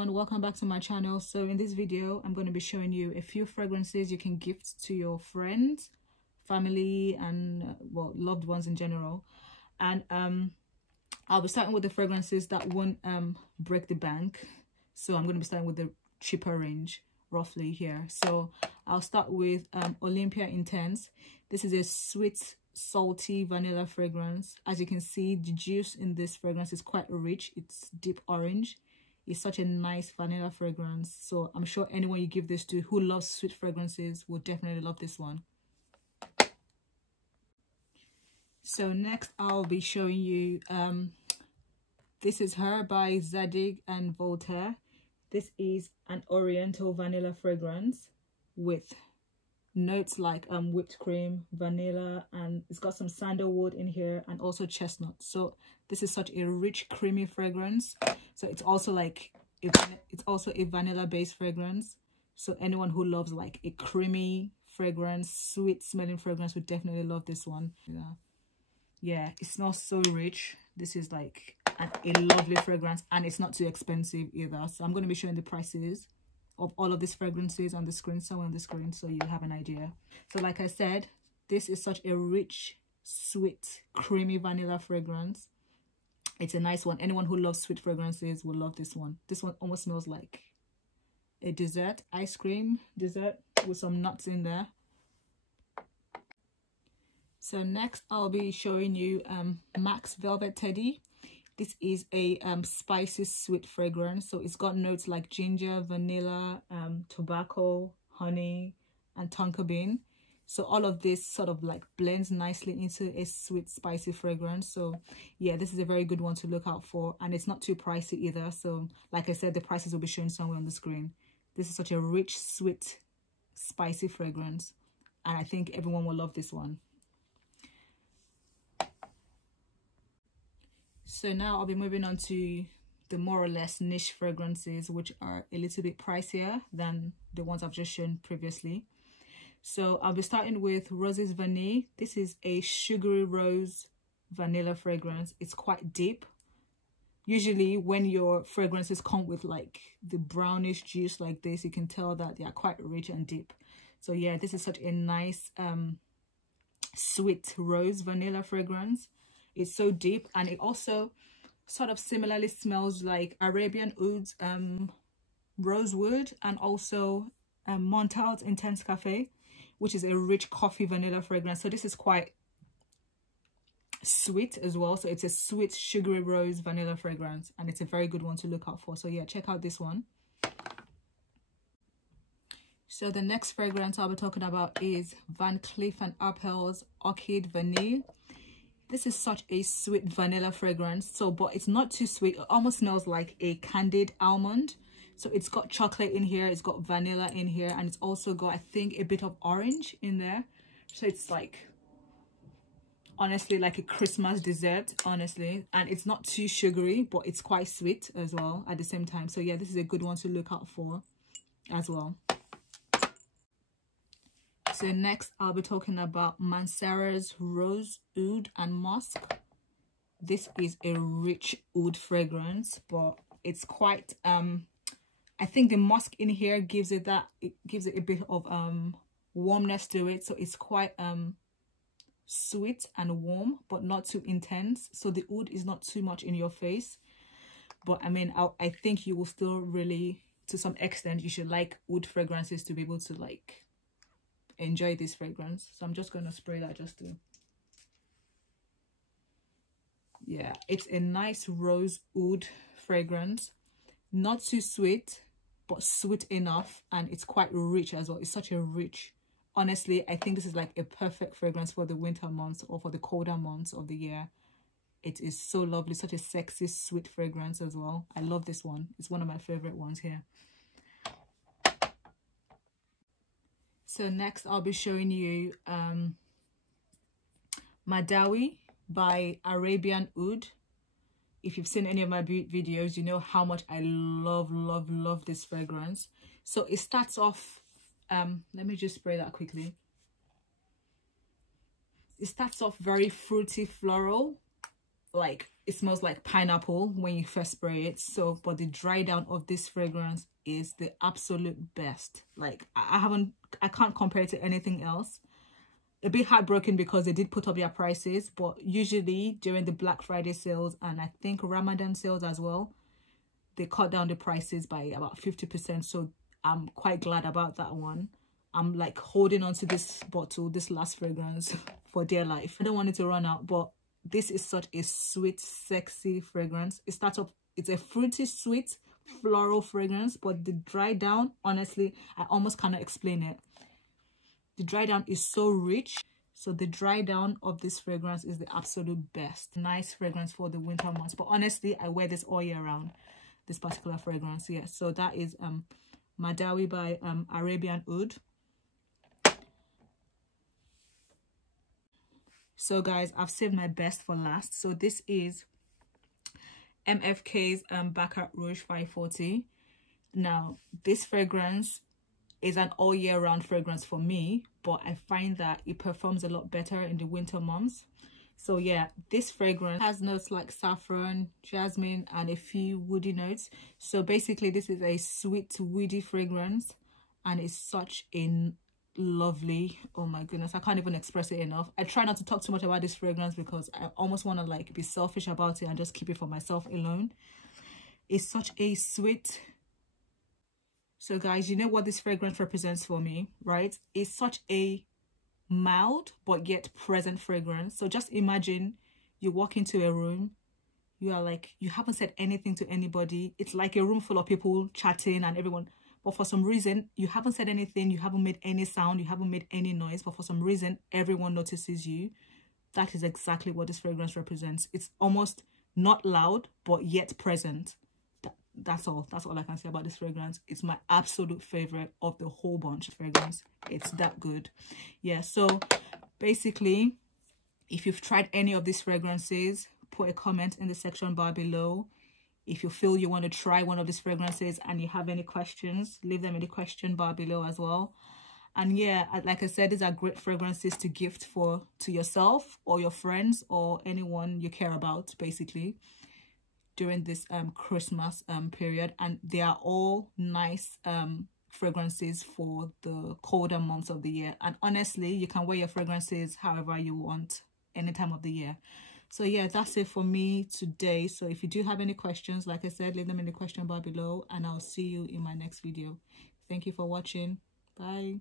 everyone, welcome back to my channel. So in this video I'm going to be showing you a few fragrances you can gift to your friends, family, and well, loved ones in general. And I'll be starting with the fragrances that won't break the bank. So I'm going to be starting with the cheaper range roughly here. So I'll start with OLYMPIA Intense. This is a sweet salty vanilla fragrance. As you can see, the juice in this fragrance is quite rich. It's deep orange. It's such a nice vanilla fragrance, so I'm sure anyone you give this to who loves sweet fragrances will definitely love this one. So next I'll be showing you this is Her by Zadig and Voltaire. This is an oriental vanilla fragrance with notes like whipped cream, vanilla, and it's got some sandalwood in here and also chestnut. So this is such a rich creamy fragrance. So it's also like it's also a vanilla based fragrance. So anyone who loves like a creamy fragrance, sweet smelling fragrance would definitely love this one. Yeah, it smells so rich. This is like a lovely fragrance, and it's not too expensive either. So I'm going to be showing the prices of all of these fragrances on the screen, somewhere on the screen, so you have an idea. So like I said, this is such a rich, sweet, creamy vanilla fragrance. It's a nice one. Anyone who loves sweet fragrances will love this one. This one almost smells like a dessert, ice cream dessert with some nuts in there. So next I'll be showing you Max Velvet Teddy. This is a spicy sweet fragrance. So it's got notes like ginger, vanilla, tobacco, honey, and tonka bean. So all of this sort of like blends nicely into a sweet spicy fragrance. So yeah, this is a very good one to look out for, and it's not too pricey either. So like I said, the prices will be shown somewhere on the screen. This is such a rich, sweet, spicy fragrance, and I think everyone will love this one. So now I'll be moving on to the more or less niche fragrances, which are a little bit pricier than the ones I've just shown previously. So I'll be starting with Roses Vanille. This is a sugary rose vanilla fragrance. It's quite deep. Usually when your fragrances come with like the brownish juice like this, you can tell that they are quite rich and deep. So yeah, this is such a nice sweet rose vanilla fragrance. It's so deep, and it also sort of similarly smells like Arabian Ouds, rosewood, and also Montal's Intense Cafe, which is a rich coffee vanilla fragrance. So this is quite sweet as well. So it's a sweet sugary rose vanilla fragrance, and it's a very good one to look out for. So yeah, check out this one. So the next fragrance I'll be talking about is Van Cleef and Arpels Orchid Vanille. This is such a sweet vanilla fragrance, so but it's not too sweet. It almost smells like a candied almond. So it's got chocolate in here, it's got vanilla in here, and it's also got, I think, a bit of orange in there. So it's like, honestly, like a Christmas dessert, honestly. And it's not too sugary, but it's quite sweet as well at the same time. So yeah, this is a good one to look out for as well. So next I'll be talking about Mancera's Rose, Oud, and Musk. This is a rich oud fragrance, but it's quite I think the musk in here gives it a bit of warmness to it. So it's quite sweet and warm, but not too intense. So the oud is not too much in your face. But I mean, I think you will still really, to some extent, you should like oud fragrances to be able to like enjoy this fragrance. So I'm just going to spray that just to, yeah, it's a nice rose oud fragrance, not too sweet but sweet enough, and it's quite rich as well. It's such a rich, honestly, I think this is like a perfect fragrance for the winter months or for the colder months of the year. It is so lovely, such a sexy sweet fragrance as well. I love this one. It's one of my favorite ones here. So next I'll be showing you Madawi by Arabian Oud. If you've seen any of my videos, you know how much I love this fragrance. So it starts off, let me just spray that quickly. It starts off very fruity floral, like, it smells like pineapple when you first spray it. So, but the dry down of this fragrance is the absolute best. Like, I can't compare it to anything else. A bit heartbroken because they did put up their prices, but usually during the Black Friday sales and I think Ramadan sales as well, they cut down the prices by about 50%. So I'm quite glad about that one. I'm like holding on to this bottle, this last fragrance, for dear life. I don't want it to run out, but this is such a sweet, sexy fragrance. It starts off, it's a fruity, sweet, floral fragrance, but the dry down, honestly, I almost cannot explain it. The dry down is so rich. So the dry down of this fragrance is the absolute best. Nice fragrance for the winter months. But honestly, I wear this all year round, this particular fragrance. Yeah, so that is Madawi by Arabian Oud. So guys, I've saved my best for last. So this is MFK's Bacca Rouge 540. Now, this fragrance is an all year round fragrance for me, but I find that it performs a lot better in the winter months. So yeah, this fragrance has notes like saffron, jasmine, and a few woody notes. So basically, this is a sweet, woody fragrance, and it's such a lovely, oh my goodness, I can't even express it enough. I try not to talk too much about this fragrance because I almost want to like be selfish about it and just keep it for myself alone. It's such a sweet. So guys, you know what this fragrance represents for me, right? It's such a mild but yet present fragrance. So just imagine you walk into a room, you are like, you haven't said anything to anybody. It's like a room full of people chatting and everyone, but for some reason you haven't said anything, you haven't made any sound, you haven't made any noise, but for some reason everyone notices you. That is exactly what this fragrance represents. It's almost not loud but yet present. That's all I can say about this fragrance. It's my absolute favorite of the whole bunch of fragrance. It's that good. Yeah, so basically, if you've tried any of these fragrances, put a comment in the section bar below. If you feel you want to try one of these fragrances and you have any questions, leave them in the question bar below as well. And yeah, like I said, these are great fragrances to gift to yourself or your friends or anyone you care about, basically, during this Christmas period. And they are all nice fragrances for the colder months of the year. And honestly, you can wear your fragrances however you want, any time of the year. So yeah, that's it for me today. So if you do have any questions, like I said, leave them in the question bar below, and I'll see you in my next video. Thank you for watching. Bye.